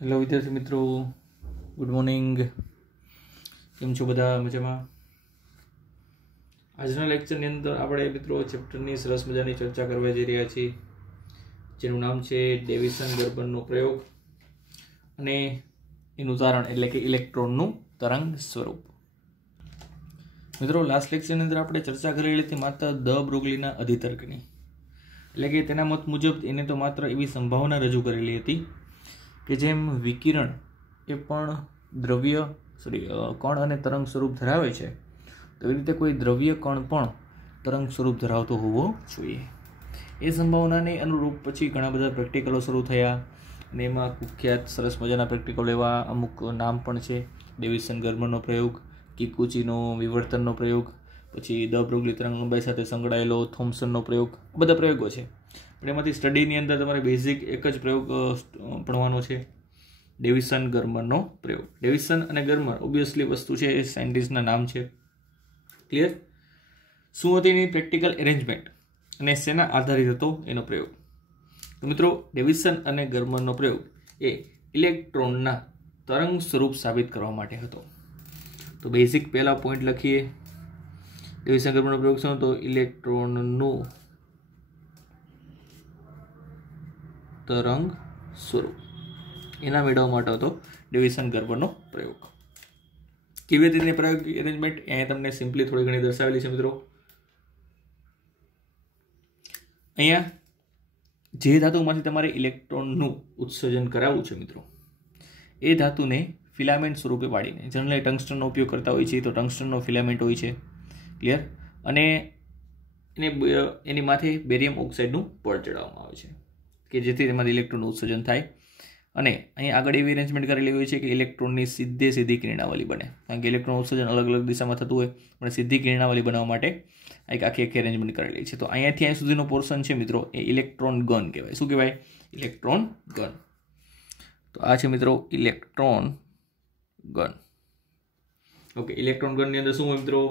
Hello વિદ્યાર્થી મિત્રો, good morning. કેમ છો બધા? મજામાં? આજના લેક્ચરની અંદર આપણે મિત્રો ચેપ્ટરની સરસ મજાની ચર્ચા કરવા જઈ રહ્યા છીએ, જેનું નામ છે ડેવિસન ગર્બરનો પ્રયોગ અને એનું તારણ એટલે કે ઇલેક્ટ્રોનનું તરંગ સ્વરૂપ. મિત્રો, લાસ્ટ લેક્ચરની અંદર આપણે ચર્ચા કરેલી હતી માત્ર દ બ્રોગલીના અધિતર્કની, એટલે કે તેના મત મુજબ એને તો માત્ર એવી સંભાવના રજૂ કરેલી હતી કે જેમ વિકિરણ એ પણ કણ અને તરંગ સ્વરૂપ ધરાવે છે, તો એવી રીતે કોઈ દ્રવ્ય કણ પણ તરંગ સ્વરૂપ ધરાવતો હોવો જોઈએ. એ સંભાવનાને અનુરૂપ પછી ઘણા બધા પ્રેક્ટિકલો શરૂ થયા અને એમાં કુખ્યાત સરસ મજાના પ્રેક્ટિકલો એવા અમુક નામ પણ છે: ડેવિસન ગર્બરનો પ્રયોગ, કિકુચીનો વિવર્તનનો પ્રયોગ, પછી દ બ્રોગલી તરંગ લંબાઈ સાથે સંકળાયેલો થોમ્સનનો પ્રયોગ. બધા પ્રયોગો છે, પણ એમાંથી સ્ટડીની અંદર તમારે બેઝિક એક જ પ્રયોગ ભણવાનો છે, ડેવિસન ગર્બરનો પ્રયોગ. ડેવિસન અને ગર્બર ઓબ્વિયસલી વસ્તુ છે, એ સાયન્ટિસ્ટના નામ છે. ક્લિયર? શું હતી એની પ્રેક્ટિકલ એરેન્જમેન્ટ અને શેના આધારિત હતો એનો પ્રયોગ? તો મિત્રો, ડેવિસન અને ગર્બરનો પ્રયોગ એ ઇલેક્ટ્રોનના તરંગ સ્વરૂપ સાબિત કરવા માટે હતો. તો બેઝિક પહેલા પોઈન્ટ લખીએ. ડેવિસન ગર્બરનો પ્રયોગ શું હતો? ઇલેક્ટ્રોનનું તરંગ સ્વરૂપ એના મેળવવા માટે હતો ડેવિસન ગર્બરનો પ્રયોગ. કેવી રીતે પ્રયોગ એરેન્જમેન્ટ અહીંયા તમને સિમ્પલી થોડી ઘણી દર્શાવેલી છે મિત્રો. અહીંયા જે ધાતુમાંથી તમારે ઇલેક્ટ્રોનનું ઉત્સર્જન કરાવવું છે મિત્રો, એ ધાતુને ફિલામેન્ટ સ્વરૂપે પાડીને, જનરલી ટંગસ્ટનનો ઉપયોગ કરતા હોય છે, તો ટંગસ્ટનનો ફિલામેન્ટ હોય છે. ક્લિયર? અને એની માથે બેરિયમ ઓક્સાઇડનું પડ ચડાવવામાં આવે છે કે જેથી તેમાંથી ઇલેક્ટ્રોનનું ઉત્સર્જન થાય. અને અહીંયા આગળ એવી અરેન્જમેન્ટ કરેલી હોય છે કે ઇલેક્ટ્રોનની સીધી કિરણાવલી બને, કારણ કે ઇલેક્ટ્રોન ઉત્સર્જન અલગ અલગ દિશામાં થતું હોય, પણ સીધી કિરણાવલી બનાવવા માટે એક આખી અરેન્જમેન્ટ કરેલી છે. તો અહીંયાથી અહીં સુધીનો પોર્શન છે મિત્રો, એ ઇલેક્ટ્રોન ગન કહેવાય. શું કહેવાય? Electron gun. તો આ છે મિત્રો ઇલેક્ટ્રોન ગન. ઓકે, ઇલેક્ટ્રોન ગનની અંદર શું હોય મિત્રો?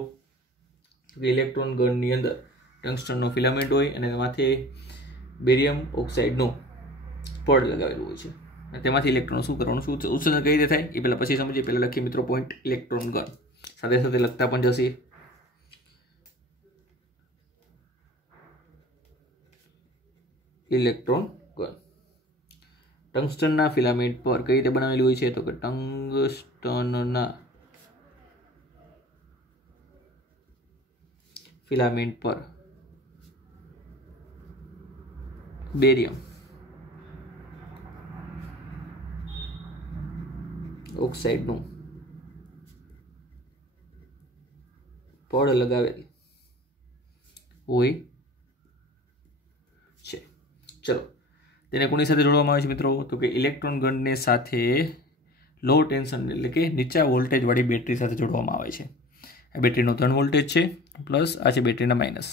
ઇલેક્ટ્રોન ગનની અંદર ટંગસ્ટનનો ફિલામેન્ટ હોય અને તેમાંથી બેરિયમ ઓક્સાઇડનું પડ લગાવેલું હોય છે. તેમાંથી ઇલેક્ટ્રોન શું કરવાનું, શું ઉત્સર્જન કઈ રીતે થાય એ પહેલાં પછી સમજીએ. પહેલાં લખીએ મિત્રો પોઈન્ટ ઇલેક્ટ્રોન ગન, સાથે સાથે લખતા પણ જશે. ઇલેક્ટ્રોન ગન ટંગસ્ટનના ફિલામેન્ટ પર કઈ રીતે બનાવેલી હોય છે? તો કે ટંગસ્ટનના ફિલામેન્ટ પર બેરિયમ ઓક્સાઇડનું પડ લગાવેલ હોય છે. ચલો, તેને કોની સાથે જોડવામાં આવે છે મિત્રો? તો કે ઇલેક્ટ્રોન ગનને સાથે લો ટેન્શન એટલે કે નીચા વોલ્ટેજ વાળી બેટરી સાથે જોડવામાં આવે છે. આ બેટરીનો 3 વોલ્ટેજ છે, પ્લસ આ છે બેટરીના માઇનસ.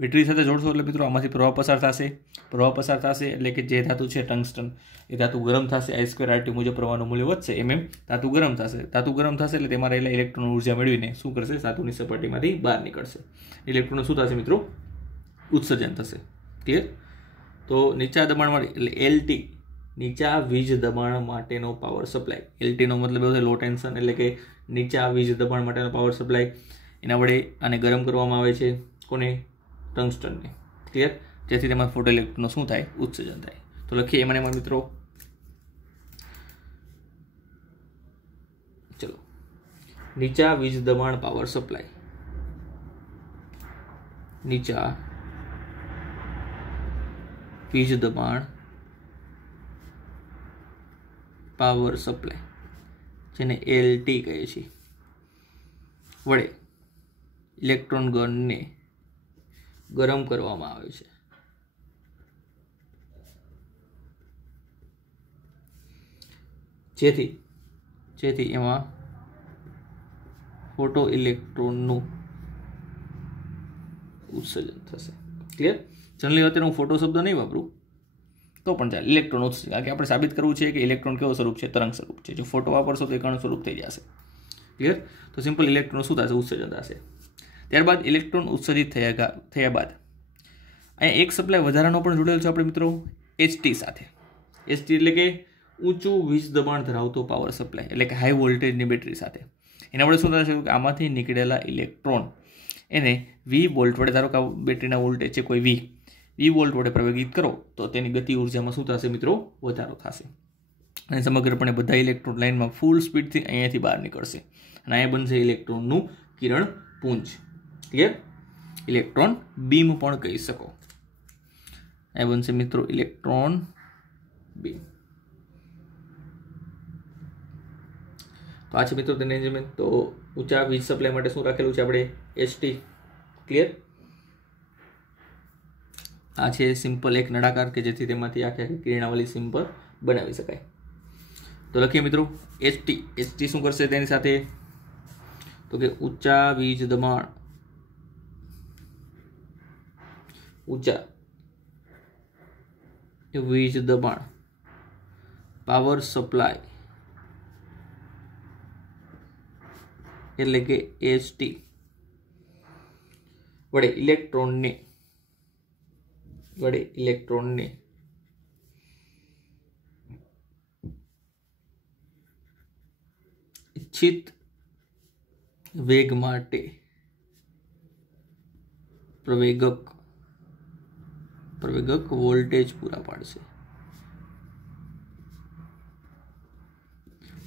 બેટરી સાથે જોડશો એટલે મિત્રો આમાંથી પ્રવાહ પસાર થશે. પ્રવાહ પસાર થશે એટલે કે જે ધાતુ છે ટંગસ્ટન, એ ધાતુ ગરમ થશે. I2RT મુજબ પ્રવાહનું મૂલ્ય વધશે, ધાતુ ગરમ થશે. ધાતુ ગરમ થશે એટલે તેમાં રહેલા ઇલેક્ટ્રોન ઉર્જા મેળવીને શું કરશે? ધાતુની સપાટીમાંથી બહાર નીકળશે. ઇલેક્ટ્રોન શું થશે મિત્રો? ઉત્સર્જન થશે. ક્લિયર? તો નીચા દબાણ માટે એટલે LT, નીચા વીજ દબાણ માટેનો પાવર સપ્લાય. LTનો મતલબ એવો છે લો ટેન્શન, એટલે કે નીચા વીજ દબાણ માટેનો પાવર સપ્લાય. એના વડે આને ગરમ કરવામાં આવે છે. કોને? ટંગસ્ટનને. ક્લિયર? જેથી તેમાં ફોટો ઇલેક્ટ્રોનનું શું થાય? ઉત્સર્જન થાય. તો લખીએ એમાં મિત્રો. ચલો, નીચા વીજ દબાણ પાવર સપ્લાય, નીચા વીજ દબાણ પાવર સપ્લાય, જેને LT કહે છે, વડે ઇલેક્ટ્રોન ગનને ગરમ કરવામાં આવે છે. જેથી એમાં ફોટો ઇલેક્ટ્રોનનું ઉત્સર્જન થશે. ક્લિયર? જનરલી અત્યારે હું ફોટો શબ્દ નહીં વાપરું તો પણ ચાલે, ઇલેક્ટ્રોન ઉત્સર્જન, કારણ કે આપણે સાબિત કરવું છે કે ઇલેક્ટ્રોન કેવો સ્વરૂપ છે? તરંગ સ્વરૂપ છે. જો ફોટો વાપરશો તો એ કણ સ્વરૂપ થઈ જશે. ક્લિયર? તો સિમ્પલ ઇલેક્ટ્રોન શું થશે? ઉત્સર્જન થશે. ત્યારબાદ ઇલેક્ટ્રોન ઉત્સર્જિત થયા બાદ અહીંયા એક સપ્લાય વધારાનો પણ જોડેલો છે આપણે મિત્રો HT સાથે. HT એટલે કે ઊંચું વીજ દબાણ ધરાવતો પાવર સપ્લાય એટલે કે હાઈ વોલ્ટેજની બેટરી સાથે એના વડે શું થશે કે આમાંથી નીકળેલા ઇલેક્ટ્રોન એને વી વોલ્ટ વડે, ધારો કે બેટરીના વોલ્ટેજ છે કોઈ વી વોલ્ટ વડે પ્રવેગિત કરો તો તેની ગતિ ઉર્જામાં શું થશે મિત્રો? વધારો થશે. અને સમગ્રપણે બધા ઇલેક્ટ્રોન લાઇનમાં ફૂલ સ્પીડથી અહીંયાથી બહાર નીકળશે અને અહીંયા બનશે ઇલેક્ટ્રોનનું કિરણ પુંજ. ક્લિયર? ઇલેક્ટ્રોન બીમ પણ કહી શકો. અહીંયા બનશે મિત્રો ઇલેક્ટ્રોન બીમ. તો આ છે મિત્રો તેને તો ઊંચા વીજ સપ્લાય માટે શું રાખેલું છે આપણે? એસટી. ક્લિયર? આ છે સિમ્પલ એક નળાકાર કે જેથી તેમાંથી આખી આખી કિરણાવલી સિમ્પલ બનાવી શકાય. તો લખીએ મિત્રો એચટી. એચટી શું કરશે તેની સાથે? તો કે ઊંચા વીજ દબાણ, ઊંચા વીજ દબાણ પાવર સપ્લાય એટલે કે એચટી વડે ઇલેક્ટ્રોનને ઇચ્છિત વેગ માટે પ્રવેગક વોલ્ટેજ પૂરા પાડશે,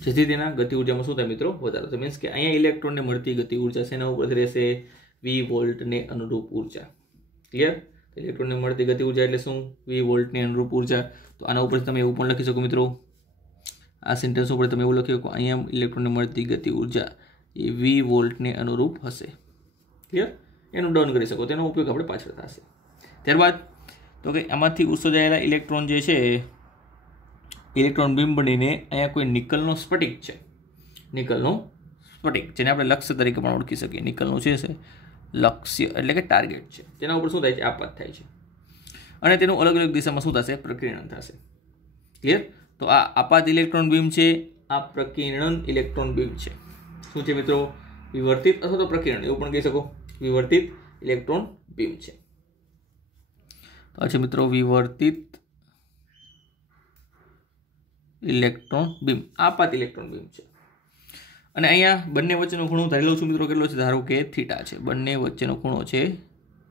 જેથી તેના ગતિ ઉર્જામાં શું થાય મિત્રો? વધારો. તો મીન્સ કે અહીંયા ઇલેક્ટ્રોનને મળતી ગતિ ઉર્જા શેના ઉપરથી રહેશે? વી વોલ્ટને અનુરૂપ ઉર્જા. ક્લિયર? ઇલેક્ટ્રોનને મળતી ગતિ ઉર્જા એટલે શું? વી વોલ્ટને અનુરૂપ ઉર્જા. તો આના ઉપરથી તમે એવું પણ લખી શકો મિત્રો, આ સેન્ટેન્સ ઉપર તમે એવું લખ્યું કે અહીંયા ઇલેક્ટ્રોનને મળતી ગતિ ઉર્જા એ વી વોલ્ટને અનુરૂપ હશે. ક્લિયર? એનું ડાઉન કરી શકો, તેનો ઉપયોગ આપણે પાછળ થશે. ત્યારબાદ તો કે આમાંથી ઉત્સર્જાયેલા ઇલેક્ટ્રોન જે છે ઇલેક્ટ્રોન બીમ બનીને અહીંયા કોઈ નિકલનો સ્ફટિક છે, નિકલનો સ્ફટિક જેને આપણે લક્ષ્ય તરીકે પણ ઓળખી શકીએ. નિકલનું છે લક્ષ્ય એટલે કે ટાર્ગેટ છે, તેના ઉપર શું થાય છે? આપાત થાય છે અને તેનું અલગ અલગ દિશામાં શું થશે? પ્રકીર્ણન થશે. ક્લિયર? તો આ આપાત ઇલેક્ટ્રોન બીમ છે, આ પ્રકીર્ણન ઇલેક્ટ્રોન બીમ છે. શું છે મિત્રો? વિવર્તિત અથવા તો પ્રકીર્ણન એવું પણ કહી શકો. વિવર્તિત ઇલેક્ટ્રોન બીમ છે. તો આ છે મિત્રો વિવર્તિત ઇલેક્ટ્રોન બીમ, આપાત ઇલેક્ટ્રોન બીમ છે. અને અહીંયા બંને વચ્ચેનો ખૂણો ધારેલો છું મિત્રો કેટલો છે? ધારો કે થીટા છે. બંને વચ્ચેનો ખૂણો છે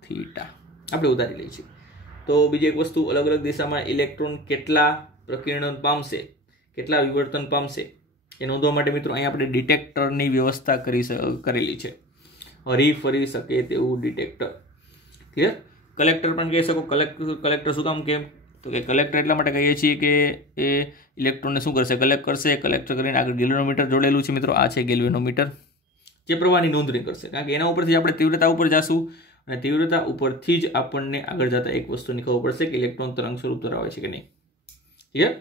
થીટા, આપણે ઉધારી લઈએ છીએ. તો બીજી એક વસ્તુ, અલગ અલગ દિશામાં ઇલેક્ટ્રોન કેટલા પ્રકીર્ણન પામશે, કેટલા વિવર્તન પામશે એ નોંધવા માટે મિત્રો અહીંયા આપણે ડિટેક્ટરની વ્યવસ્થા કરેલી છે. હરી ફરી શકે તેવું ડિટેક્ટર. ક્લિયર? કલેક્ટર પણ કહી શકો. કલેક્ટર શું કામ કેમ? તો કે કલેક્ટર એટલા માટે કહીએ છીએ કે એ ઇલેક્ટ્રોનને શું કરશે? કલેક્ટ કરશે. કલેક્ટર કરીને આગળ ગેલ્વેનોમીટર જોડેલું છે મિત્રો, આ છે ગેલ્વેનોમીટર, જે પ્રવાહની નોંધણી કરશે. કારણ કે એના ઉપરથી આપણે તીવ્રતા ઉપર જશું અને તીવ્રતા ઉપરથી જ આપણને આગળ જતા એક વસ્તુની ખબર પડશે કે ઇલેક્ટ્રોન તરંગ સ્વરૂપ ધરાવે છે કે નહીં. ક્લિયર?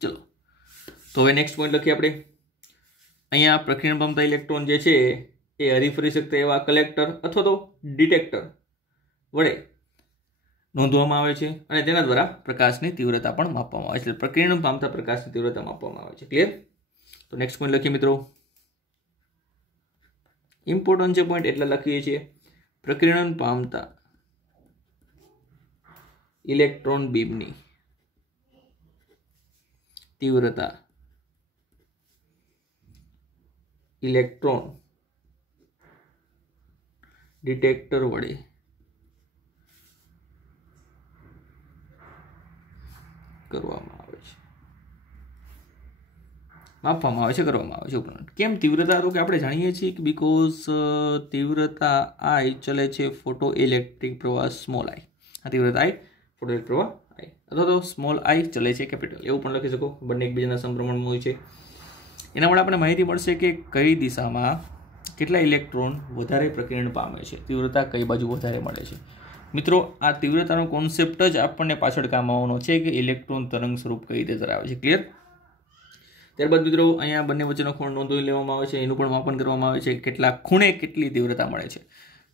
ચલો તો હવે નેક્સ્ટ પોઈન્ટ લખીએ આપણે. અહીંયા પ્રકીર્ણન પામતા ઇલેક્ટ્રોન જે છે એ હરીફરી શકતા એવા કલેક્ટર અથવા તો ડિટેક્ટર વડે નોંધવામાં આવે છે અને તેના દ્વારા પ્રકાશની તીવ્રતા પણ માપવામાં આવે છે. એટલે પ્રકીર્ણન પામતા પ્રકાશની તીવ્રતા માપવામાં આવે છે. ક્લિયર? તો નેક્સ્ટ પોઈન્ટ લખીએ મિત્રો. ઇમ્પોર્ટન્ટ છે પોઈન્ટ એટલે લખીએ છીએ પ્રકીર્ણન પામતા ઇલેક્ટ્રોન બીમની તીવ્રતા ઇલેક્ટ્રોન ડિટેક્ટર વડે કરવામાં આવે છે, માપવામાં આવે છે, કરવામાં આવે છે. ઉપરાંત કેમ તીવ્રતા? તો કે આપણે જાણીએ છીએ કે બીકોઝ તીવ્રતા આઈ ચલે છે ફોટો ઇલેક્ટ્રિક પ્રવાહ સ્મોલ આઈ. આ તીવ્રતા આઈ ફોટો ઇલેક્ટ્રિક પ્રવાહ આઈ અથવા તો સ્મોલ આઈ ચલે છે કેપિટલ, એવું પણ લખી શકો. બંને એકબીજાના સમપ્રમાણમાં હોય છે. એના માટે આપણે માહિતી મળશે કે કઈ દિશામાં કેટલા ઇલેક્ટ્રોન વધારે પ્રકીર્ણન પામે છે, તીવ્રતા કઈ બાજુ વધારે મળે છે. મિત્રો આ તીવ્રતાનો કોન્સેપ્ટ જ આપણને પાછળ કામ આવવાનો છે કે ઇલેક્ટ્રોન તરંગ સ્વરૂપ કઈ રીતે ધરાવે છે. ક્લિયર? ત્યારબાદ મિત્રો અહીંયા બંને વચ્ચેનો ખૂણો નોંધી લેવામાં આવે છે, એનું પણ માપન કરવામાં આવે છે. કેટલા ખૂણે કેટલી તીવ્રતા મળે છે,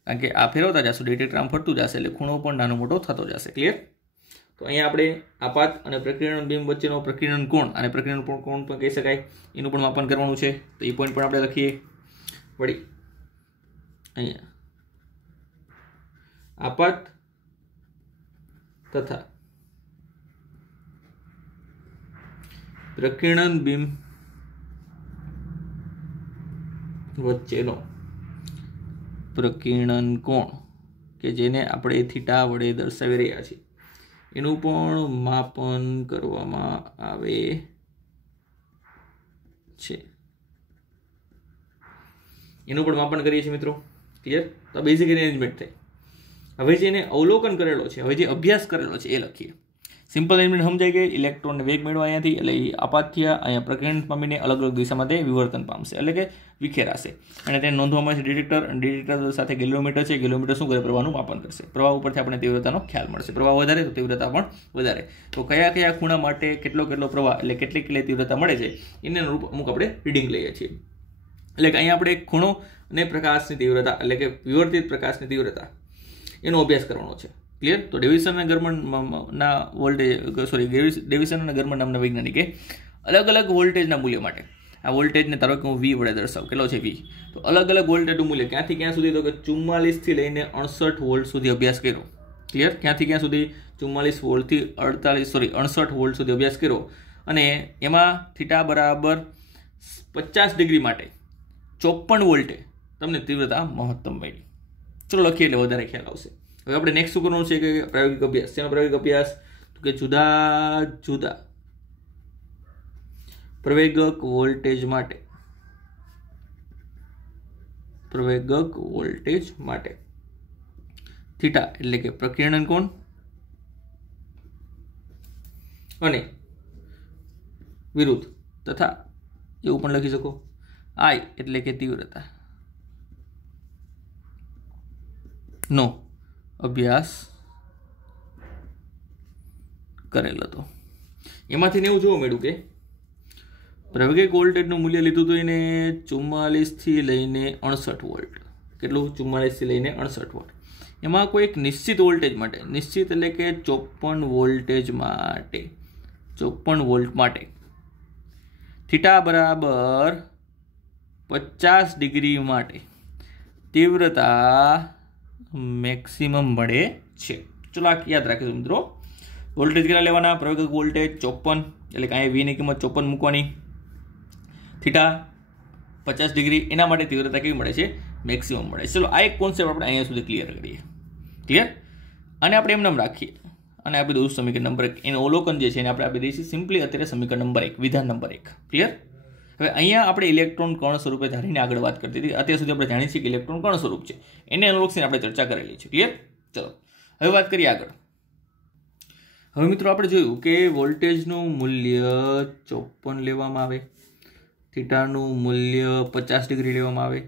કારણ કે આ ફેરવતા જશું, ડિટેક્ટર આમ ફરતું જશે એટલે ખૂણો પણ નાનો મોટો થતો જશે. ક્લિયર? તો અહીંયા આપણે આપાત અને પ્રકીર્ણન બીમ વચ્ચેનો પ્રકીર્ણન કોણ અને પ્રકીર્ણન કોણ પણ કહી શકાય, એનું પણ માપન કરવાનું છે. તો એ પોઈન્ટ પણ આપણે લખીએ. વળી અહીંયા આપાત તથા પ્રકીર્ણન બીમ વચ્ચેનો પ્રકીર્ણન કોણ કે જેને આપણે થીટા વડે દર્શાવી રહ્યા છીએ એનું પણ માપન કરવામાં આવે છે. એનું પણ માપન કરીએ છીએ મિત્રો. ક્લિયર? તો બેઝિક અરેન્જમેન્ટ થાય. હવે જેને અવલોકન કરેલો છે, હવે જે અભ્યાસ કરેલો છે એ લખીએ. સિમ્પલ અરેન્જમેન્ટ સમજાય કે ઇલેક્ટ્રોનને વેગ મેળવા અહીંયાથી, એટલે એ આપાત થયા, અહીંયા પ્રકીર્ણન પામીને અલગ અલગ દિશામાં તે વિવર્તન પામશે, એટલે કે વિખેરાશે. અને તેને નોંધવામાં છે ડિટેક્ટર, અને ડિટેક્ટર સાથે ગેલોમીટર છે. ગેલોમીટર શું કરે? પ્રવાહનું માપન કરશે. પ્રવાહ ઉપરથી આપણે તીવ્રતાનો ખ્યાલ મળશે. પ્રવાહ વધારે તો તીવ્રતા પણ વધારે. તો કયા કયા ખૂણા માટે કેટલો પ્રવાહ, એટલે કેટલી તીવ્રતા મળે છે એને અનુરૂપ અમુક આપણે રીડિંગ લઈએ છીએ. એટલે કે અહીંયા આપણે એક ખૂણો અને પ્રકાશની તીવ્રતા, એટલે કે વિવર્તિત પ્રકાશની તીવ્રતા, એનો અભ્યાસ કરવાનો છે. ક્લિયર? તો ડેવિસન અને ગરમનના ડેવિસન અને ગરમન નામના વૈજ્ઞાનિકે અલગ અલગ વોલ્ટેજના મૂલ્ય માટે, આ વોલ્ટેજને ધારો કે હું V વડે દર્શાવું, કેટલો છે V, તો અલગ અલગ વોલ્ટેજનું મૂલ્ય ક્યાંથી ક્યાં સુધી, તો કે 44 થી લઈને 68 વોલ્ટ સુધી અભ્યાસ કર્યો. ક્લિયર? ક્યાંથી ક્યાં સુધી? 44 વોલ્ટથી 68 વોલ્ટ સુધી અભ્યાસ કર્યો. અને એમાં થીટા બરાબર 50 ડિગ્રી માટે 54 વોલ્ટે તમને તીવ્રતા મહત્તમ મળી. ચલો લખીએ એટલે વધારે ખ્યાલ આવશે. હવે આપણે નેક્સ્ટ શું કરવાનું છે કે પ્રાયોગિક અભ્યાસ. શેનો પ્રાયોગિક અભ્યાસ? તો કે જુદા જુદા પ્રવેગક વોલ્ટેજ માટે થીટા એટલે કે પ્રકીર્ણન કોણ અને વિરુદ્ધ તથા એવું પણ લખી શકો I એટલે કે તીવ્રતા નો અભ્યાસ કરેલ હતો. એમાંથી એવું જોવા મળ્યું કે પ્રવેગક વોલ્ટેજનું મૂલ્ય લીધું હતું એને 44 થી લઈને 68 વોલ્ટ. કેટલું? 44 થી લઈને 68 વોલ્ટ. એમાં કોઈ એક નિશ્ચિત વોલ્ટેજ માટે, નિશ્ચિત એટલે કે 54 વોલ્ટ માટે થીટા બરાબર 50 ડિગ્રી માટે તીવ્રતા મેક્સિમમ મળે છે. ચલો આ યાદ રાખીશું મિત્રો. વોલ્ટેજ કેટલા લેવાના? પ્રવેગક વોલ્ટેજ 54, એટલે કે અહીંયા V ની કિંમત 54 મૂકવાની. થીટા 50 ડિગ્રી, એના માટે તીવ્રતા કેવી મળે છે? મેક્સિમમ મળે. ચલો આ એક કોન્સેપ્ટ આપણે અહીંયા સુધી ક્લિયર કરીએ. ક્લિયર? અને આપણે એમ નામ રાખીએ અને આપી દઉં સમીકરણ નંબર 1. એનું અવલોકન જે છે એને આપણે આપી દઈશું સિમ્પલી અત્યારે સમીકરણ નંબર 1, વિધાન નંબર 1. ક્લિયર? હવે અહીંયા આપણે ઇલેક્ટ્રોન કણ સ્વરૂપે ધારીને આગળ વાત કરતી હતી. અત્યાર સુધી આપણે જાણીએ છીએ કે ઇલેક્ટ્રોન કણ સ્વરૂપ છે, એને અનુલક્ષીને આપણે ચર્ચા કરેલી છે. ક્લિયર? ચલો હવે વાત કરીએ આગળ. હવે મિત્રો આપણે જોયું કે વોલ્ટેજનું મૂલ્ય 54 લેવામાં આવે, થીટાનું મૂલ્ય 50 ડિગ્રી લેવામાં આવે,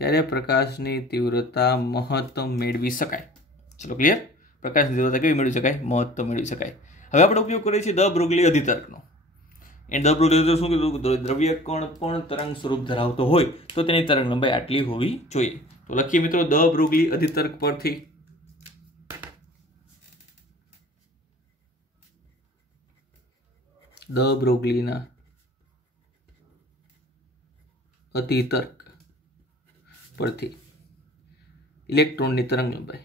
ત્યારે પ્રકાશની તીવ્રતા મહત્તમ મેળવી શકાય. ચલો ક્લિયર? પ્રકાશની તીવ્રતા કેવી મેળવી શકાય? મહત્તમ મેળવી શકાય. હવે આપણે ઉપયોગ કરીએ છીએ દ બ્રોગલી અધિતર્કનો. એ દ બ્રોગલી અધિતર્ક શું કીધું? દ્રવ્ય કણ પણ તરંગ સ્વરૂપ ધરાવતો હોય તો તેની તરંગ લંબાઈ આટલી હોવી જોઈએ. તો લખીએ મિત્રો દ બ્રોગલી અધિતર્ક પરથી. દ બ્રોગલીના અધિતર્ક પરથી ઇલેક્ટ્રોનની તરંગ લંબાઈ,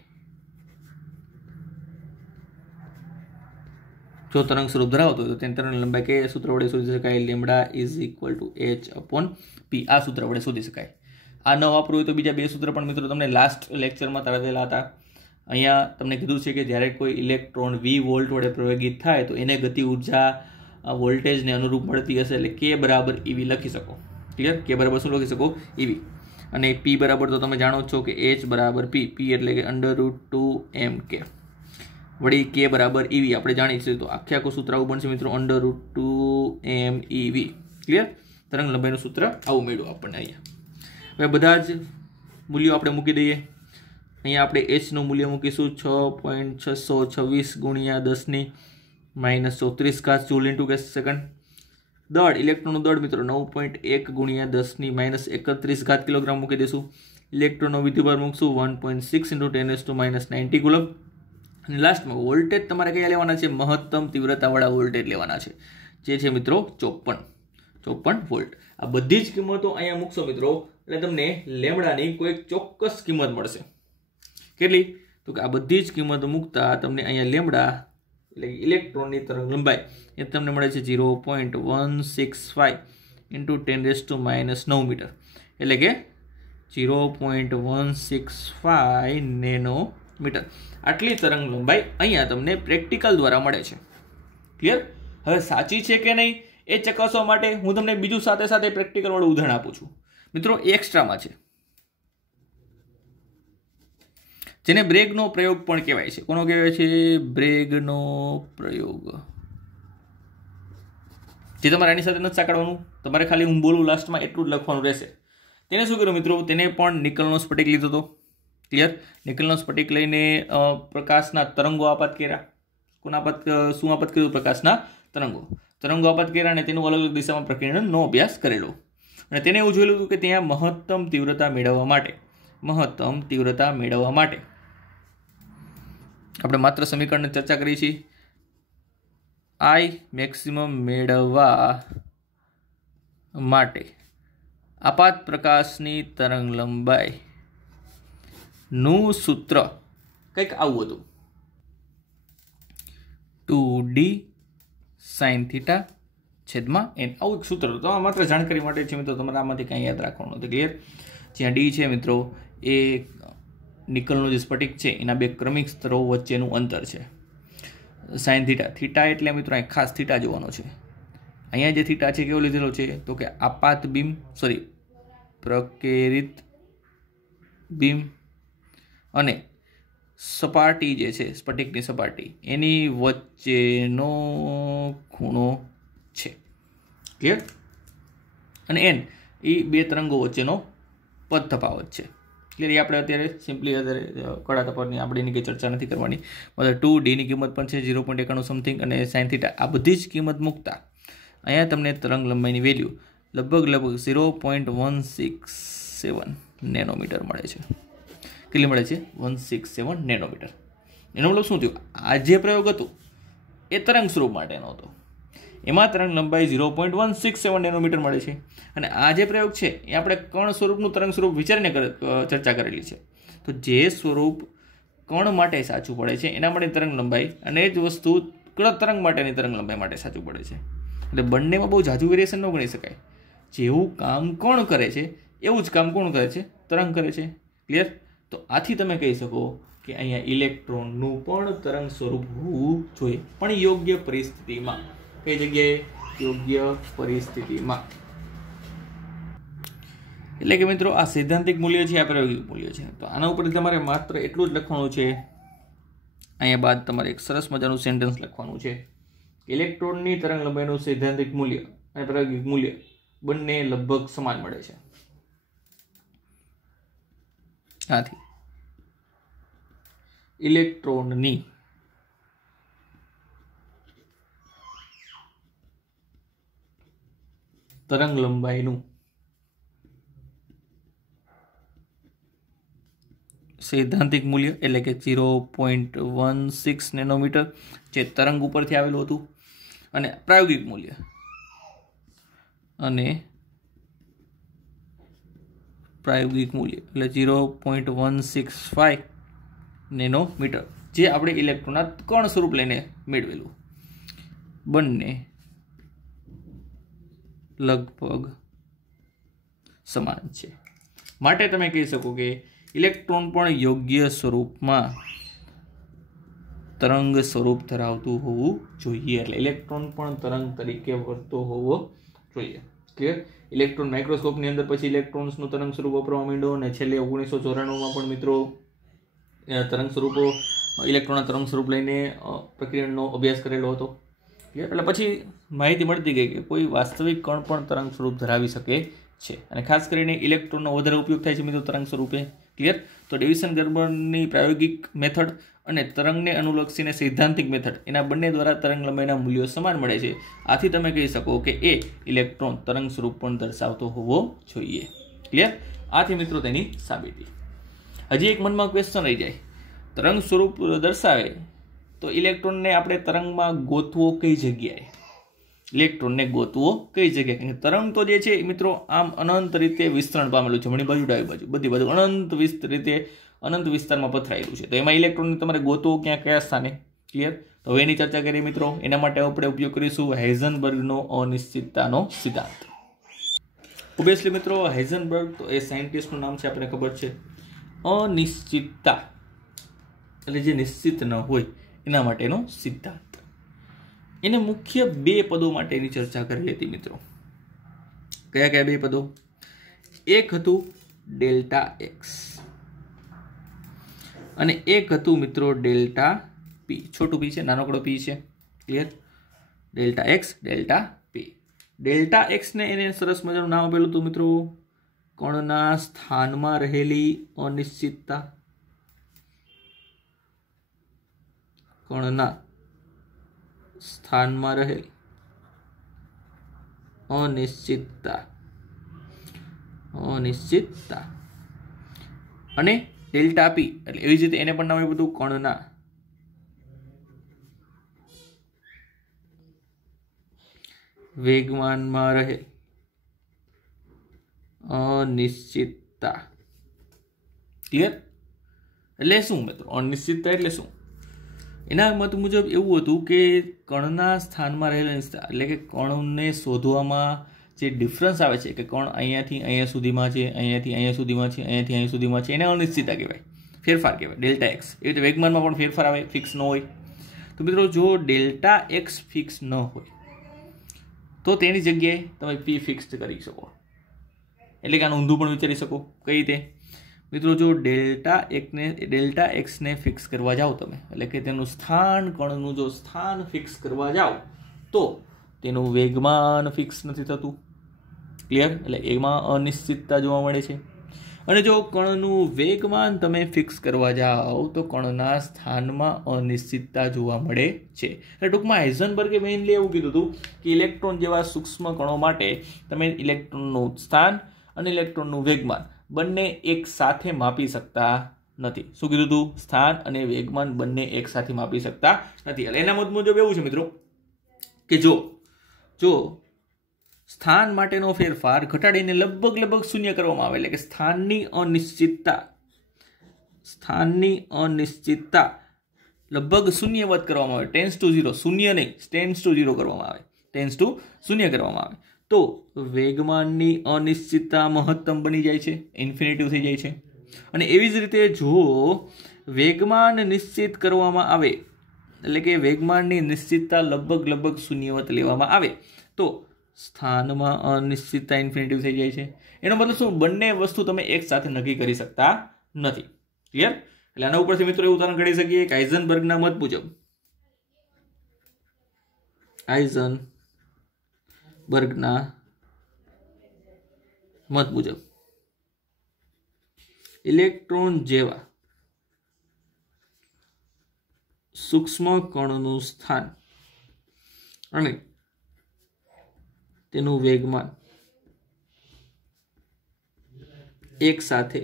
જો તરંગ સ્વરૂપ ધરાવતો હોય તો તેની તરંગ લંબાઈ કે સૂત્ર વડે શોધી શકાય? Lambda is equal to h/p. આ સૂત્ર વડે શોધી શકાય. આ ન વાપરવું હોય તો બીજા બે સૂત્ર પણ મિત્રો તમને લાસ્ટ લેક્ચરમાં તારવેલા હતા. અહીંયા તમને કીધું છે કે જ્યારે કોઈ ઇલેક્ટ્રોન V વોલ્ટ વડે પ્રવેગિત થાય તો એને ગતિ ઉર્જા વોલ્ટેજને અનુરૂપ મળતી હશે, એટલે K બરાબર EV લખી શકો. ક્લિયર? K બરાબર શું લખી શકો? EV. અને P બરાબર તો તમે જાણો છો કે H બરાબર P. P એટલે કે √2mK. વળી K બરાબર EV આપણે જાણીએ છીએ. તો આખું સૂત્ર આવું બનશે મિત્રો, √2meV. ક્લિયર? તરંગ લંબાઈનું સૂત્ર આવું મળ્યું આપણને અહીંયા. હવે બધા જ મૂલ્યો આપણે મૂકી દઈએ. અહીંયા આપણે H નું મૂલ્ય મૂકીશું 6.626 ગુણ્યા 10⁻³ જૂલ ઇન્ટુ સેકન્ડ. દળ, ઇલેક્ટ્રોનનું દળ મિત્રો 9.1 ગુણ્યા 10⁻31 કિલોગ્રામ મૂકી દઈશું. ઇલેક્ટ્રોનનો વિદ્યુતભાર મૂકશું 1.6 × 10⁻90 કુલમ. અને લાસ્ટમાં વોલ્ટેજ તમારે કયા લેવાના છે? મહત્તમ તીવ્રતાવાળા વોલ્ટેજ લેવાના છે, જે છે મિત્રો 54 વોલ્ટ. આ બધી જ કિંમતો અહીંયા મૂકશો મિત્રો એટલે તમને લેમડાની કોઈ ચોક્કસ કિંમત મળશે. કેટલી? તો કે આ બધી જ કિંમતો મૂકતા તમને અહીંયા લેમડા એટલે કે ઇલેક્ટ્રોનની તરંગ લંબાઈ એ તમને મળે છે 0.165 × 10⁻⁹ મીટર, એટલે કે 0.165 નેનોમીટર. આટલી તરંગ લંબાઈ અહીંયા તમને પ્રેક્ટિકલ દ્વારા મળે છે. ક્લિયર? હવે સાચી છે કે નહીં એ ચકાસવા માટે હું તમને બીજું સાથે સાથે પ્રેક્ટિકલ વાળું ઉદાહરણ આપું છું. મિત્રો એક્સ્ટ્રામાં છે, જેને બ્રેગનો પ્રયોગ પણ કહેવાય છે. કોનો કહેવાય છે? બ્રેગનો પ્રયોગ. જે તમારે આની સાથે નથી સાંકળવાનું, તમારે ખાલી હું બોલું લાસ્ટમાં એટલું જ લખવાનું રહેશે. તેને શું કર્યું મિત્રો? તેને પણ નિકલનો સ્ફટિક લીધો હતો. ક્લિયર? નિકલનો સ્ફટિક લઈને પ્રકાશના તરંગો આપાત કર્યા. શું આપાત કર્યું? પ્રકાશના તરંગો આપાત કર્યા અને તેનું અલગ અલગ દિશામાં પ્રકિરણનો અભ્યાસ કરેલો. અને તેને એવું જોયેલું હતું કે ત્યાં મહત્તમ તીવ્રતા મેળવવા માટે આપણે માત્ર સમીકરણની ચર્ચા કરી છે. I મેક્સિમમ મેળવવા માટે આપાત પ્રકાશની તરંગ લંબાઈ નું સૂત્ર કંઈક આવું હતું: 2D sin θ/n. આવું એક સૂત્ર. તો આ માત્ર જાણકારી માટે છે મિત્રો, તમારે આમાંથી કાંઈ યાદ રાખવાનું નથી. ક્લિયર? જ્યાં ડી છે મિત્રો એ નિકલનો જે સ્ફટિક છે એના બે ક્રમિક સ્તરો વચ્ચેનું અંતર છે. સાઇન થીટા એટલે મિત્રો અહીં ખાસ થીટા જોવાનો છે. અહીંયા જે થીટા છે કેવો લીધેલો છે? તો કે પ્રકેરિત બીમ અને સપાટી જે છે સ્ફટિકની સપાટી એની વચ્ચેનો ખૂણો છે. ક્લિયર? અને એન એ બે તરંગો વચ્ચેનો પદ તફાવત છે. ક્લિયર? એ આપણે અત્યારે સિમ્પલી કડા તફાવતની આપણે એની કંઈ ચર્ચા નથી કરવાની. મતલબ 2Dની કિંમત પણ છે 0.91 સમથિંગ અને સાઇન થીટા. આ બધી જ કિંમત મૂકતા અહીંયા તમને તરંગ લંબાઈની વેલ્યુ લગભગ 0.167 નેનોમીટર મળે છે. કેટલી મળે છે? 167 નેનોમીટર. એનો મતલબ શું થયું? આ જે પ્રયોગ હતો એ તરંગ સ્વરૂપ માટેનો હતો. એમાં તરંગ લંબાઈ 0.167 નેનોમીટર મળે છે. અને આ જે પ્રયોગ છે એ આપણે કણ સ્વરૂપનું તરંગ સ્વરૂપ વિચારીને ચર્ચા કરેલી છે. તો જે સ્વરૂપ કણ માટે સાચું પડે છે એના માટે તરંગ લંબાઈ, અને એ જ વસ્તુ તરંગ માટેની તરંગ લંબાઈ માટે સાચું પડે છે. એટલે બંનેમાં બહુ ઝાઝું વેરિએશન ન ગણી શકાય. જેવું કામ કોણ કરે છે એવું જ કામ કોણ કરે છે? તરંગ કરે છે. ક્લિયર? તો આથી તમે કહી શકો કે અહીંયા ઇલેક્ટ્રોનનું પણ તરંગ સ્વરૂપ હોવું જોઈએ, પણ યોગ્ય પરિસ્થિતિમાં. કઈ જગ્યાએ? યોગ્ય પરિસ્થિતિમાં. એટલે કે મિત્રો આ સૈદ્ધાંતિક મૂલ્ય છે, આ પ્રાયોગિક મૂલ્ય છે. તો આના ઉપર તમારે માત્ર એટલું જ લખવાનું છે. અહીંયા બાદ તમારે એક સરસ મજાનું સેન્ટેન્સ લખવાનું છે. ઇલેક્ટ્રોનની તરંગ લંબાઈનું સૈદ્ધાંતિક મૂલ્ય અને પ્રાયોગિક મૂલ્ય બંને લગભગ સમાન મળે છે. આથી ઇલેક્ટ્રોનની તરંગ લંબાઈનું સૈદ્ધાંતિક મૂલ્ય એટલે કે 0.16 નેનોમીટર જે તરંગ ઉપરથી આવેલું હતું, અને પ્રાયોગિક મૂલ્ય એટલે 0.165 નેનોમીટર જે આપણે ઇલેક્ટ્રોનના કણ સ્વરૂપ લઈને મેળવેલું. બંને લગભગ સમાન છે. માટે તમે કહી શકો કે ઇલેક્ટ્રોન પણ યોગ્ય સ્વરૂપમાં તરંગ સ્વરૂપ ધરાવતું હોવું જોઈએ. એટલે ઇલેક્ટ્રોન પણ તરંગ તરીકે વર્તતો હોવો જોઈએ. ક્લિયર? ઇલેક્ટ્રોન માઇક્રોસ્કોપની અંદર પછી ઇલેક્ટ્રોન્સનું તરંગ સ્વરૂપ વાપરવા માંડ્યો, અને છેલ્લે 1994માં પણ મિત્રો તરંગ સ્વરૂપો ઇલેક્ટ્રોનના તરંગ સ્વરૂપ લઈને પ્રક્રિયાનો અભ્યાસ કરેલો હતો. ક્લિયર? એટલે પછી માહિતી મળતી ગઈ કે કોઈ વાસ્તવિક કણ પણ તરંગ સ્વરૂપ ધરાવી શકે છે, અને ખાસ કરીને ઇલેક્ટ્રોનનો વધારે ઉપયોગ થાય છે મિત્રો તરંગ સ્વરૂપે. ક્લિયર? તો ડેવિસન ગર્બરની પ્રાયોગિક મેથડ અને તરંગને અનુલક્ષીને સૈદ્ધાંતિક મેથડ એના બંને દ્વારા તરંગ લંબાઈના મૂલ્યો સમાન મળે છે. આથી તમે કહી શકો કે એ ઇલેક્ટ્રોન તરંગ સ્વરૂપ પણ દર્શાવતો હોવો જોઈએ. ક્લિયર? આથી મિત્રો તેની સાબિતી. હજી એક મનમાં ક્વેશ્ચન રહી જાય, તરંગ સ્વરૂપ દર્શાવે તો ઇલેક્ટ્રોનને આપણે તરંગમાં ગોતવો કઈ જગ્યાએ? ઇલેક્ટ્રોનને ગોતવો કઈ જગ્યાએ? તરંગ તો જે છે મિત્રો આમ અનંત રીતે વિસ્તરણ પામેલું છે, જમણી બાજુ ડાબી બાજુ બધી બાજુ અનંત વિસ્તારમાં પથરાયેલું છે. તો એમાં ઇલેક્ટ્રોનને તમારે ગોતવો ક્યાં, કયા સ્થાને? ક્લિયર? તો એની ચર્ચા કરીએ મિત્રો. એના માટે આપણે ઉપયોગ કરીશું હાઇઝનબર્ગનો અનિશ્ચિતતાનો સિદ્ધાંત. ઓબ્વિયસલી મિત્રો હાઇઝનબર્ગ તો એ સાયન્ટિસ્ટનું નામ છે, આપણે ખબર છે. અનિશ્ચિતતા એટલે જે નિશ્ચિત ન હોય એના માટેનો સિદ્ધાંત. એને મુખ્ય બે પદો માટેની ચર્ચા કરેલી હતી મિત્રો. કયા કયા બે પદો? એક હતું ડેલ્ટા એક્સ અને એક હતું મિત્રો ડેલ્ટા પી. છોટું પી છે, નાનકડો પી છે. Clear? Delta x, delta P. Delta એક્સને એને સરસ મજાનું નામ આપેલું હતું મિત્રો કણના સ્થાનમાં રહેલી અનિશ્ચિતતા. કણના સ્થાનમાં રહેલી અનિશ્ચિતતા. અને ડેલ્ટા પી એટલે એવી જ રીતે એને પણ નામ આપ્યું હતું કણના વેગમાનમાં રહેલ અનિશ્ચિતતા. ક્લિયર? એટલે શું મિત્રો અનિશ્ચિતતા એટલે શું? એના મત મુજબ એવું હતું કે કણના સ્થાનમાં રહેલા અનિશ્ચિતતા એટલે કે કણને શોધવામાં જે ડિફરન્સ આવે છે કે કણ અહીંયાથી અહીંયા સુધીમાં છે, અહીંયાથી અહીંયા સુધીમાં છે, અહીંયાથી અહીંયા સુધીમાં છે, એને અનિશ્ચિતતા કહેવાય, ફેરફાર કહેવાય, ડેલ્ટા એક્સ. એવી રીતે વેગમાનમાં પણ ફેરફાર આવે, ફિક્સ ન હોય. તો મિત્રો જો ડેલ્ટા એક્સ ફિક્સ ન હોય તો તેની જગ્યાએ તમે પી ફિક્સ કરી શકો. એટલે કે આનું ઊંધું પણ વિચારી શકો. કઈ રીતે મિત્રો? જો ડેલ્ટા એક્સને ફિક્સ કરવા જાઓ તમે, એટલે કે તેનું સ્થાન, કણનું જો સ્થાન ફિક્સ કરવા જાઓ તો તેનું વેગમાન ફિક્સ નથી થતું. ક્લિયર? એટલે એમાં અનિશ્ચિતતા જોવા મળે છે. અને જો કણનું વેગમાન તમે ફિક્સ કરવા જાઓ તો કણના સ્થાનમાં અનિશ્ચિતતા જોવા મળે છે. એટલે ટૂંકમાં હાઇઝનબર્ગે મેઇનલી એવું કીધું હતું કે ઇલેક્ટ્રોન જેવા સૂક્ષ્મ કણો માટે તમે ઇલેક્ટ્રોનનું સ્થાન અને ઇલેક્ટ્રોનનું વેગમાન બંને એક સાથે માપી શકતા નથી. શું કીધું હતું? સ્થાન અને વેગમાન બંને એક સાથે માપી શકતા નથી. એટલે એના મત મુજબ એવું છે મિત્રો કે જો સ્થાન માટેનો ફેરફાર ઘટાડીને લગભગ શૂન્ય કરવામાં આવે, એટલે કે સ્થાનની અનિશ્ચિતતા લગભગ શૂન્યવત કરવામાં આવે, ટેન્સ ટુ 0, શૂન્ય નહીં, ટેન્સ ટુ 0 કરવામાં આવે, ટેન્સ ટુ શૂન્ય કરવામાં આવે તો વેગમાનની અનિશ્ચિતતા મહત્તમ બની જાય છે, ઇન્ફિનિટિવ થઈ જાય છે. અને એવી જ રીતે જો વેગમાન નિશ્ચિત કરવામાં આવે, એટલે કે વેગમાનની નિશ્ચિતતા લગભગ શૂન્યવત લેવામાં આવે તો સ્થાનમાં અનિશ્ચિતતા ઇન્ફિનિટિવ થઈ જાય છે. એનો મતલબ શું? બંને વસ્તુ તમે એક સાથે નક્કી કરી શકતા નથી. ક્લિયર? એટલે આના ઉપરથી મિત્રો એવું ઉદાહરણ કાઢી શકીએ કે હાઇઝનબર્ગના મત મુજબ ઇલેક્ટ્રોન જેવા સૂક્ષ્મ કણનું સ્થાન અને તેનું વેગમાન એક સાથે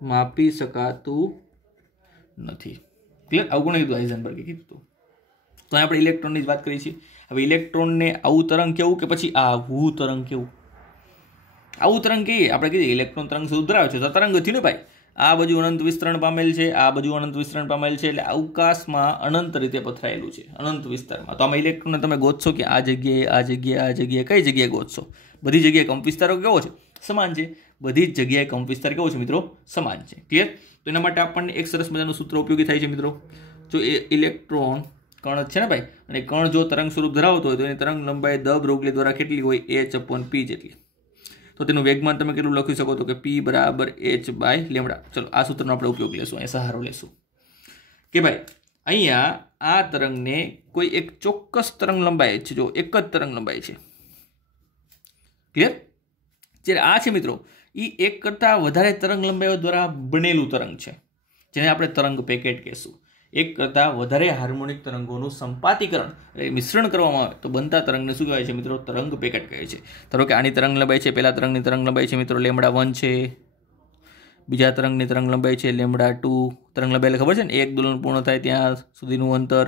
માપી શકાતું નથી. ક્લિયર? આવું કોણે કીધું? હાઇઝનબર્ગે કીધું. તો આપણે ઇલેક્ટ્રોનની જ વાત કરીએ છીએ. હવે ઇલેક્ટ્રોનને આવું તરંગ કેવું કે પછી આવું તરંગ કેવું? આવું તરંગ કહીએ આપણે કીધું ઇલેક્ટ્રોન તરંગ સ્વરૂપ ધરાવે છે તો તરંગ થયું ને ભાઈ. આ બાજુ અનંત વિસ્તરણ પામેલ છે, આ બાજુ અનંત વિસ્તરણ પામેલ છે, એટલે અવકાશમાં અનંત રીતે પથરાયેલું છે, અનંત વિસ્તારમાં. તો આમાં ઇલેક્ટ્રોનને તમે ગોતશો કે આ જગ્યાએ કઈ જગ્યાએ ગોતશો? બધી જગ્યાએ કંપ વિસ્તારો કેવો છે? સમાન છે. બધી જ જગ્યાએ કંપ વિસ્તાર કેવો છે મિત્રો? સમાન છે. ક્લિયર? તો એના માટે આપણને એક સરસ મજાનું સૂત્ર ઉપયોગી થાય છે મિત્રો. જો એ ઇલેક્ટ્રોન કણ છે ને ભાઈ, અને કણ જો તરંગ સ્વરૂપ ધરાવતો હોય તો એની તરંગ લંબાઈ દ બ્રોગલી દ્વારા કેટલી હોય? h/p જેટલી. તો તેનું વેગમાન તમે કેટલું લખી શકો? તો કે p = h/λ. ચલો આ સૂત્રનો આપણે ઉપયોગ લેશું, એ સહારો લેશું કે ભાઈ અહીંયા આ તરંગને કોઈ એક ચોક્કસ તરંગ લંબાઈ છે, જો એક જ તરંગ લંબાઈ છે. ક્લિયર? જ્યારે આ છે મિત્રો એ એક કરતાં વધારે તરંગ લંબાઈઓ દ્વારા બનેલું તરંગ છે, જેને આપણે તરંગ પેકેટ કહેશું. એક કરતાં વધારે હાર્મોનિક તરંગોનું સંપાતીકરણ એટલે મિશ્રણ કરવામાં આવે તો બનતા તરંગને શું કહેવાય છે મિત્રો? તરંગ પેકેટ કહે છે. ધારો કે આની તરંગ લંબાઈ છે, પહેલા તરંગની તરંગ લંબાઈ છે મિત્રો λ1 છે, બીજા તરંગની તરંગ લંબાઈ છે λ2. તરંગ લંબાઈ એટલે ખબર છે ને, એક દોલન પૂર્ણ થાય ત્યાં સુધીનું અંતર.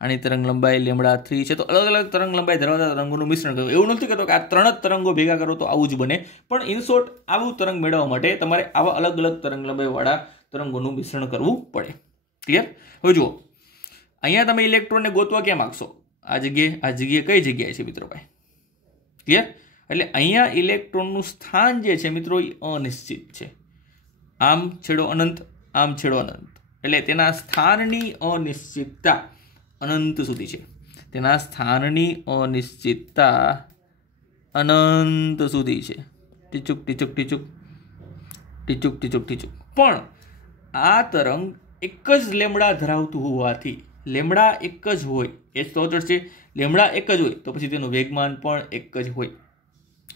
આની તરંગ લંબાઈ λ3 છે. તો અલગ અલગ તરંગ લંબાઈ ધરાવતા તરંગોનું મિશ્રણ કરવું. એવું નથી કહેતો કે આ 3 જ તરંગો ભેગા કરો તો આવું જ બને, પણ ઇન શોર્ટ આવું તરંગ મેળવવા માટે તમારે આવા અલગ અલગ તરંગ લંબાઈવાળા તરંગોનું મિશ્રણ કરવું પડે. ક્લિયર? હવે જુઓ અહીંયા તમે ઇલેક્ટ્રોનને ગોતવા ક્યાં માગશો? આ જગ્યાએ કઈ જગ્યાએ છે મિત્રો ભાઈ? ક્લિયર? એટલે અહીંયા ઇલેક્ટ્રોનનું સ્થાન જે છે મિત્રો એ અનિશ્ચિત છે. આમ છેડો અનંત, આમ છેડો અનંત, એટલે તેના સ્થાનની અનિશ્ચિતતા અનંત સુધી છે. તેના સ્થાનની અનિશ્ચિતતા અનંત સુધી છે. ટીચુક ટીચુક ટીચુક ટીચુક ટીચુક ટીચુક. પણ આ તરંગ એક જ લેમડા ધરાવતું હોવાથી, લેમડા એક જ હોય એ જ તો અચળ છે. લેમડા એક જ હોય તો પછી તેનું વેગમાન પણ એક જ હોય.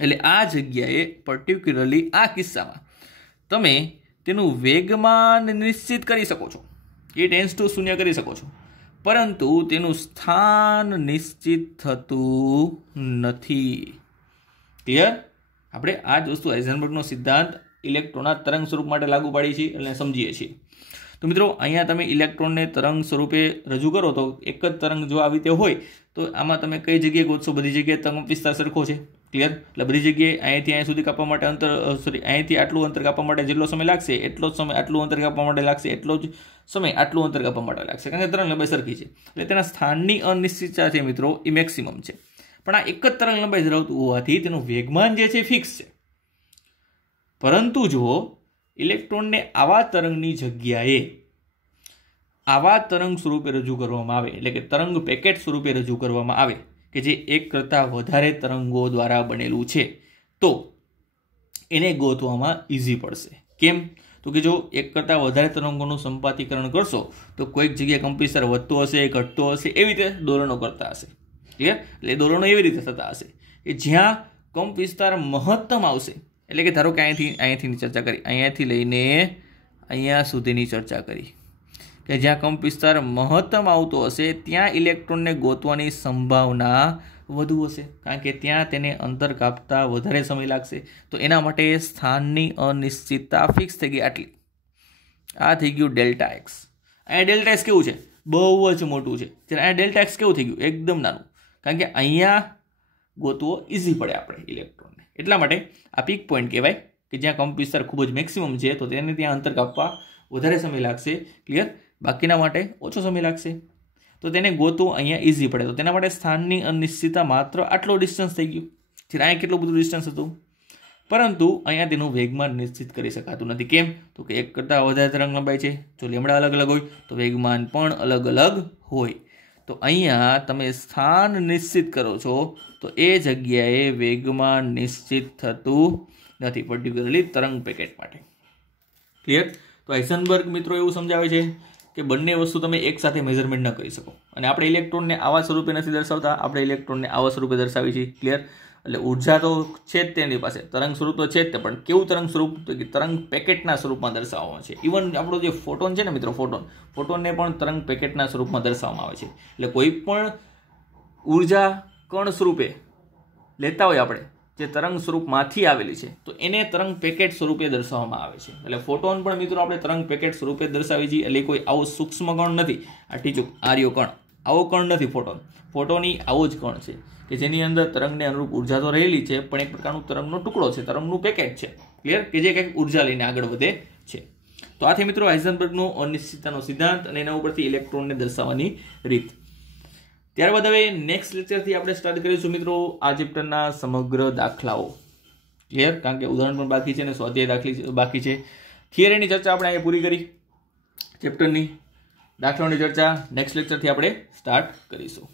એટલે આ જગ્યાએ પર્ટિક્યુલરલી આ કિસ્સામાં તમે તેનું વેગમાન નિશ્ચિત કરી શકો છો, એ ટેન્સ ટુ 0 કરી શકો છો, પરંતુ તેનું સ્થાન નિશ્ચિત થતું નથી. ક્લિયર? આપણે આ જ વસ્તુ હાઇઝનબર્ગનો સિદ્ધાંત ઇલેક્ટ્રોનના તરંગ સ્વરૂપ માટે લાગુ પાડીએ છીએ એટલે સમજીએ છીએ. તો મિત્રો અહીંયા તમે ઇલેક્ટ્રોનને તરંગ સ્વરૂપે રજૂ કરો તો એક જ તરંગ જો આવી રીતે હોય તો આમાં તમે કઈ જગ્યાએ ગોતશો? બધી જગ્યાએ તરંગ વિસ્તાર સરખો છે. ક્લિયર? એટલે બધી જગ્યાએ અહીંથી અહીં સુધી કાપવા માટે અહીંથી આટલું અંતર કાપવા માટે જેટલો સમય લાગશે એટલો જ સમય આટલું અંતર કાપવા માટે લાગશે, એટલો જ સમય આટલું અંતર કાપવા માટે લાગશે, કારણ કે તરંગ લંબાઈ સરખી છે. એટલે તેના સ્થાનની અનિશ્ચિતતા છે મિત્રો એ મેક્સિમમ છે. પણ આ એક જ તરંગ લંબાઈ ધરાવતું હોવાથી તેનું વેગમાન જે છે ફિક્સ છે. પરંતુ જો ઇલેક્ટ્રોનને આવા તરંગની જગ્યાએ આવા તરંગ સ્વરૂપે રજૂ કરવામાં આવે, એટલે કે તરંગ પેકેટ સ્વરૂપે રજૂ કરવામાં આવે કે જે એક કરતાં વધારે તરંગો દ્વારા બનેલું છે, તો એને ગોતવામાં ઇઝી પડશે. કેમ? તો કે જો એક કરતાં વધારે તરંગોનું સંપાતીકરણ કરશો તો કોઈક જગ્યાએ કંપનવિસ્તાર વધતો હશે, ઘટતો હશે, એવી રીતે દોલનો કરતા હશે. ક્લિયર? એટલે દોલનો એવી રીતે થતા હશે કે જ્યાં કંપવિસ્તાર મહત્તમ આવશે, એટલે કે ધારો કે અહીંયાથીની ચર્ચા કરી, અહીંયાથી લઈને અહીંયા સુધીની ચર્ચા કરી કે જ્યાં કંપવિસ્તાર મહત્તમ આવતો હશે ત્યાં ઇલેક્ટ્રોનને ગોતવાની સંભાવના વધુ હશે, કારણ કે ત્યાં તેને અંતર કાપતા વધારે સમય લાગશે. તો એના માટે સ્થાનની અનિશ્ચિતતા ફિક્સ થઈ ગઈ આટલી. આ થઈ ગયું ડેલ્ટા એક્સ. અહીંયા ડેલ્ટા એક્સ કેવું છે? બહુ જ મોટું છે. જ્યારે અહીંયા ડેલ્ટા એક્સ કેવું થઈ ગયું? એકદમ નાનું, કારણ કે અહીંયા ગોતવો ઇઝી પડે આપણે ઇલેક્ટ્રોનને. એટલા માટે આ પીક પોઈન્ટ કહેવાય કે જ્યાં કંપવિસ્તાર ખૂબ જ મેક્સિમમ છે તો તેને ત્યાં અંતર કાપવા વધારે સમય લાગશે. ક્લિયર? બાકીના માટે ઓછો સમય લાગશે. તો તેને ગોતવું અહીંયા ઇઝી પડે. તો તેના માટે સ્થાનની અનિશ્ચિતતા માત્ર આટલો ડિસ્ટન્સ થઈ ગયું. જ્યારે અહીંયા કેટલું બધું ડિસ્ટન્સ હતું, પરંતુ અહીંયા તેનું વેગમાન નિશ્ચિત કરી શકાતું નથી. કેમ? તો કે એક કરતાં વધારે તરંગ લંબાઈ છે. જો લેમડા અલગ અલગ હોય તો વેગમાન પણ અલગ અલગ હોય. તો અહીંયા તમે સ્થાન નિશ્ચિત કરો છો તો એ જગ્યાએ વેગમાન નિશ્ચિત થતું નથી, પર્ટિક્યુલરલી તરંગ પેકેટ માટે. ક્લિયર? તો હાઇઝનબર્ગ મિત્રો એવું સમજાવે છે કે બંને વસ્તુ તમે એકસાથે મેઝરમેન્ટ ન કરી શકો. અને આપણે ઇલેક્ટ્રોનને આવા સ્વરૂપે નથી દર્શાવતા, આપણે ઇલેક્ટ્રોનને આવા સ્વરૂપે દર્શાવી છીએ. ક્લિયર? એટલે ઉર્જા તો છે જ તેની પાસે, તરંગ સ્વરૂપ તો છે જ તે, પણ કેવું તરંગ સ્વરૂપ? તો કે તરંગ પેકેટના સ્વરૂપમાં દર્શાવવામાં છે. ઇવન આપણો જે ફોટોન છે ને મિત્રો, ફોટોનને પણ તરંગ પેકેટના સ્વરૂપમાં દર્શાવવામાં આવે છે. એટલે કોઈ પણ ઉર્જા કણ સ્વરૂપે લેતા હોય આપણે, જે તરંગ સ્વરૂપમાંથી આવેલી છે, તો એને તરંગ પેકેટ સ્વરૂપે દર્શાવવામાં આવે છે. એટલે ફોટોન પણ મિત્રો આપણે તરંગ પેકેટ સ્વરૂપે દર્શાવી છીએ. એટલે કોઈ આવો સૂક્ષ્મ કણ નથી. આ ટીચુક આર્યો કણ આવો કણ નથી. ફોટોની આવો જ કણ છે કે જેની અંદર તરંગને અનુરૂપ ઉર્જા તો રહેલી છે, પણ એક પ્રકારનું તરંગનો ટુકડો છે, તરંગનું પેકેટ છે. ક્લિયર? કે જે કંઈક ઉર્જા લઈને આગળ વધે છે. તો આથી મિત્રો હાઇઝનબર્ગનો અનિશ્ચિતતાનો સિદ્ધાંત અને એના ઉપરથી ઇલેક્ટ્રોનને દર્શાવવાની રીત. ત્યારબાદ હવે નેક્સ્ટ લેક્ચરથી આપણે સ્ટાર્ટ કરીશું મિત્રો આ ચેપ્ટરના સમગ્ર દાખલાઓ. ક્લિયર? કારણ કે ઉદાહરણ પણ બાકી છે અને સ્વાધ્યાય બાકી છે. થિયરીની ચર્ચા આપણે અહીંયા પૂરી કરી. ચેપ્ટરની દાખલાઓની ચર્ચા નેક્સ્ટ લેક્ચરથી આપણે સ્ટાર્ટ કરીશું.